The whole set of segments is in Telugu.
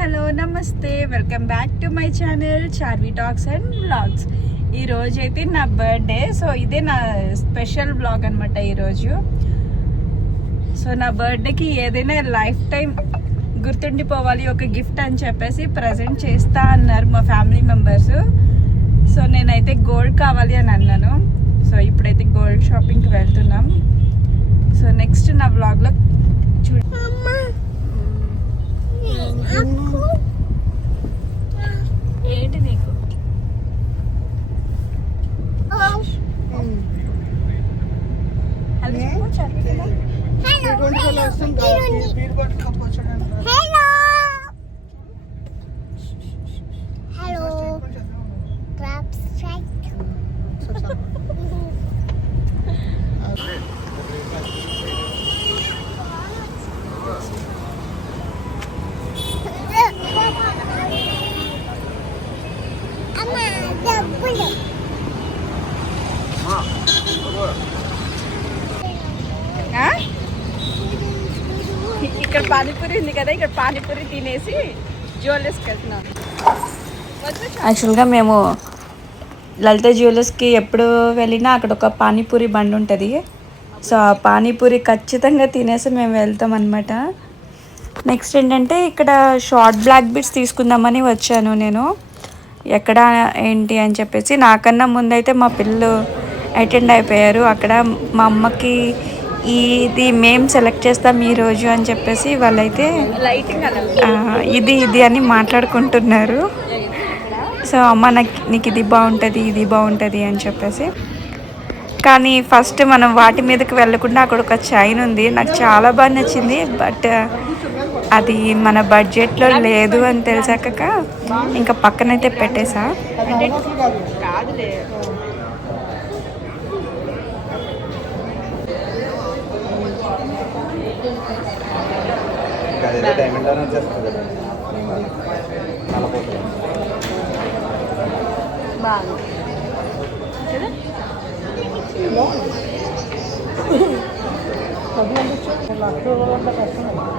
హలో నమస్తే, welcome back to my channel Charvi talks and vlogs. ఈరోజు అయితే నా బర్త్డే. సో ఇదే నా స్పెషల్ వ్లాగ్ అనమాట ఈరోజు. సో నా బర్త్డేకి ఏదైనా లైఫ్ టైం గుర్తుండిపోవాలి ఒక గిఫ్ట్ అని చెప్పేసి ప్రజెంట్ చేస్తా అన్నారు మా ఫ్యామిలీ మెంబర్స్. సో నేనైతే గోల్డ్ కావాలి అని అన్నాను. సో ఇప్పుడైతే గోల్డ్ షాపింగ్కి వెళ్తున్నాం. సో నెక్స్ట్ నా వ్లాగ్లో ఏంటి నీకు ఇక్కడ పానీపూరి ఉంది కదా, ఇక్కడ పానీపూరి తినేసి జ్యువెలర్స్కి వెళ్తున్నాం. యాక్చువల్గా మేము లలిత జ్యువెలర్స్కి ఎప్పుడు వెళ్ళినా అక్కడ ఒక పానీపూరి బండి ఉంటుంది. సో ఆ పానీపూరి ఖచ్చితంగా తినేసి మేము వెళ్తాం అనమాట. నెక్స్ట్ ఏంటంటే ఇక్కడ షార్ట్ బ్లాక్ బీడ్స్ తీసుకుందామని వచ్చాను నేను. ఎక్కడ ఏంటి అని చెప్పేసి నాకన్నా ముందైతే మా పిల్లలు అటెండ్ అయిపోయారు. అక్కడ మా అమ్మకి ఇది మేము సెలెక్ట్ చేస్తాం ఈరోజు అని చెప్పేసి వాళ్ళైతే ఇది అని మాట్లాడుకుంటున్నారు. సో అమ్మ నీకు ఇది బాగుంటుంది అని చెప్పేసి. కానీ ఫస్ట్ మనం వాటి మీదకి వెళ్ళకుండా అక్కడ ఒక చైన్ ఉంది, నాకు చాలా బాగా నచ్చింది. బట్ అది మన బడ్జెట్లో లేదు అని తెలిసాక ఇంకా పక్కనైతే పెట్టేసా.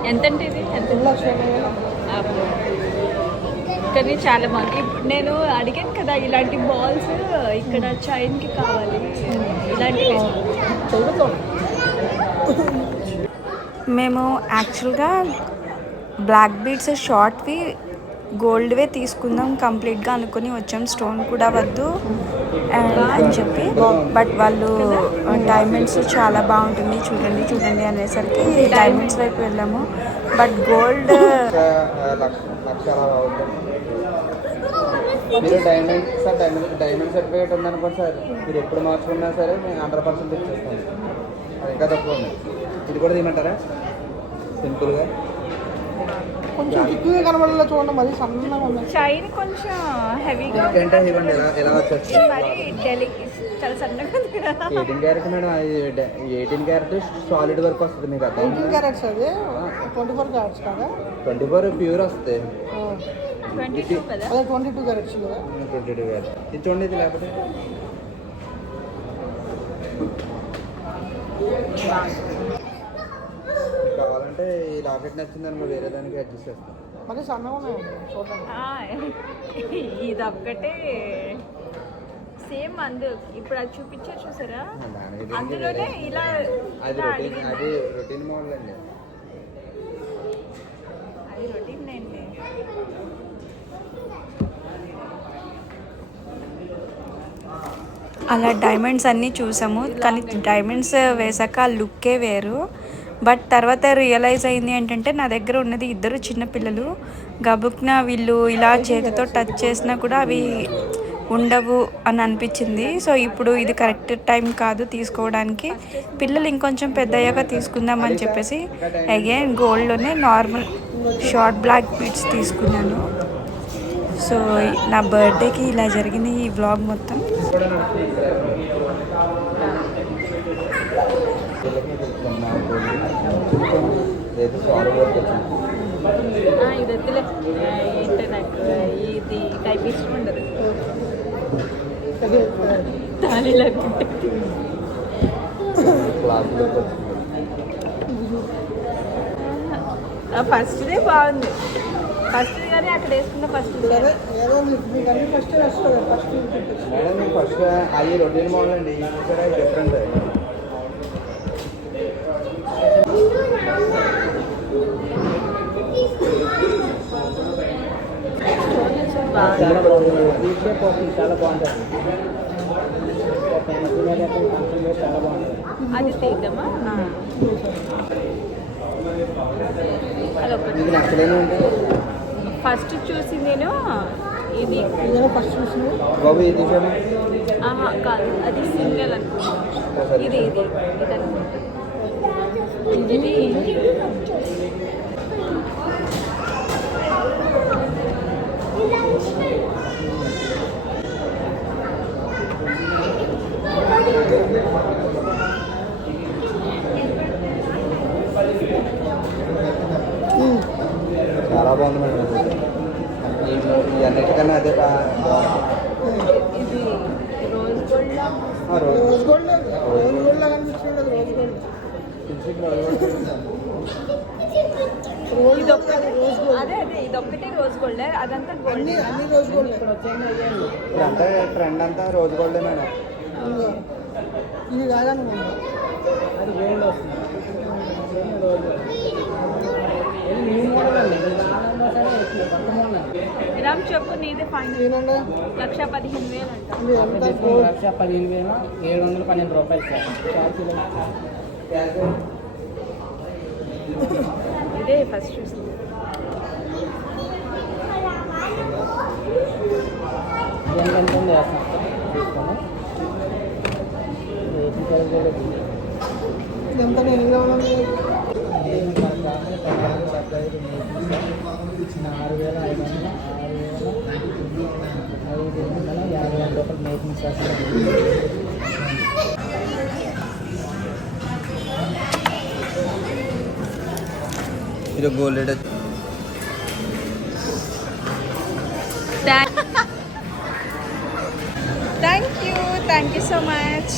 ఎంతంటే ఇది కానీ చాలా బాగుంది. ఇప్పుడు నేను అడిగాను కదా ఇలాంటి బాల్స్ ఇక్కడ చైన్కి కావాలి, ఇలాంటివి. మేము యాక్చువల్గా బ్లాక్ బీడ్స్ షార్ట్వి గోల్డ్వే తీసుకుందాం కంప్లీట్గా అనుకుని వచ్చాం, స్టోన్ కూడా వద్దు అని చెప్పి. బట్ వాళ్ళు డైమండ్స్ చాలా బాగుంటుంది చూడండి అనేసరికి డైమండ్స్ వైపు వెళ్ళాము. బట్ గోల్డ్ మీరు డైమండ్ సర్టిఫికేట్ ఉందనుకోండి సార్, మీరు ఎప్పుడు మార్చుకున్నా సరే మేము 100% ఇచ్చేస్తాం. అది ఇంకా తక్కువ ఉంది. ఇది కూడా తీయమంటారా సింపుల్గా? కొంచెం ఎక్కువగా కనబడేలా చూడండి, మరి సన్నగా ఉంది. చైన్ కొంచెం హెవీగా ఇవ్వండి. ఎలా వచ్చేసి మరి చాలా సన్నగా ఉంది కదా. 18 carrot madam, 18 carrot solid work వస్తుంది మీకు. 18 క్యారెట్స్ అది 24 క్యారెట్స్ కదా. 24 ప్యూర్ వస్తుంది. 22 కదా, అదే 22 క్యారెట్స్ కదా. 22 క్యారెట్ ఇది చూడండి. ఇది లేకపోతే కావాలంటే ఈ లాకెట్ నచ్చిందనుకో వేరే దానికి అడ్జస్ట్ చేస్తాం. మరి సన్నగా ఉన్నాయి చూడండి. ఇది ఒక్కటే సేమ్ ఇప్పుడు అది చూపించారు చూసారా, అందులోనే ఇలా అది రొటీన్ మోడల్ అండి. అది రొటీన్ అండి. అలా డైమండ్స్ అన్నీ చూసాము, కానీ డైమండ్స్ వేసాక ఆ లుక్కే వేరు. బట్ తర్వాత రియలైజ్ అయింది ఏంటంటే నా దగ్గర ఉన్నది 2 చిన్నపిల్లలు. గబుక్న వీళ్ళు ఇలా చేతితో టచ్ చేసినా కూడా అవి ఉండవు అని అనిపించింది. సో ఇప్పుడు ఇది కరెక్ట్ టైం కాదు తీసుకోవడానికి, పిల్లలు ఇంకొంచెం పెద్ద అయ్యాక తీసుకుందాం అని చెప్పేసి అగైన్ గోల్డ్లోనే నార్మల్ షార్ట్ బ్లాక్ బీడ్స్ తీసుకున్నాను. సో నా బర్త్డేకి ఇలా జరిగింది ఈ వ్లాగ్ మొత్తం. ఇది వద్దులే, ఏంటో నాకు ఇది టైప్ ఇష్టం ఉండదు. తాళిలా ఫస్ట్ డే బాగుంది, ఫస్ట్ కానీ అక్కడ వేసుకున్న ఫస్ట్ అదే ఏదో మీకు అన్ని ఫస్ట్ వస్తుంది ఫస్ట్ మేడం మీకు ఫస్ట్ అవి రొటీన్ మోడల్ అండి ఇక్కడ డిఫరెంట్. చాలా బాగుంటుంది, చాలా బాగుంటుంది. చాలా బాగుంటుంది. అది తీద్దామా అదొకటి. మీకు నచ్చలేని ఉంటుంది ఫస్ట్ చూసి నేను ఇది ఏదో ఫస్ట్ చూసింది బాబు ఇది చూసాము. ఆహా కాదు, అది సింగల్ అనుకుంటా. ఇది ఇది ఇది అనుకుంటా. ఇది చాలా బాగుంది మేడం. ఈ అన్నిటికన్నా అదే ఇది rose gold rose gold rose gold లాగా అనిపించింది రోజ్ గోల్డ్ ఇది ఒక్కటే అదే అదే ఇది ఒక్కటే రోజ్ గోల్డ్, అదంతా గోల్డ్. అన్ని అన్ని రోజ్ గోల్డ్ ఇప్పుడంతా ట్రెండ్ అంతా రోజు గోల్డే మేడం. ఇది కాదనుకుంటా అది గోల్డ్ వస్తుంది. రామ్ చెప్పు నీదే ఫైనల్. ఏనండి 1,15,000 అంట. ఇది ఎంత గోల్డ్ 1,15,712 రూపాయలు సార్. ఇదే ఫస్ట్ చూసింది. ఎంత నేను కావాలండి 6,500 రూపాయలు మేకింగ్ చేస్తాను. ఇది gold. Thank you so much.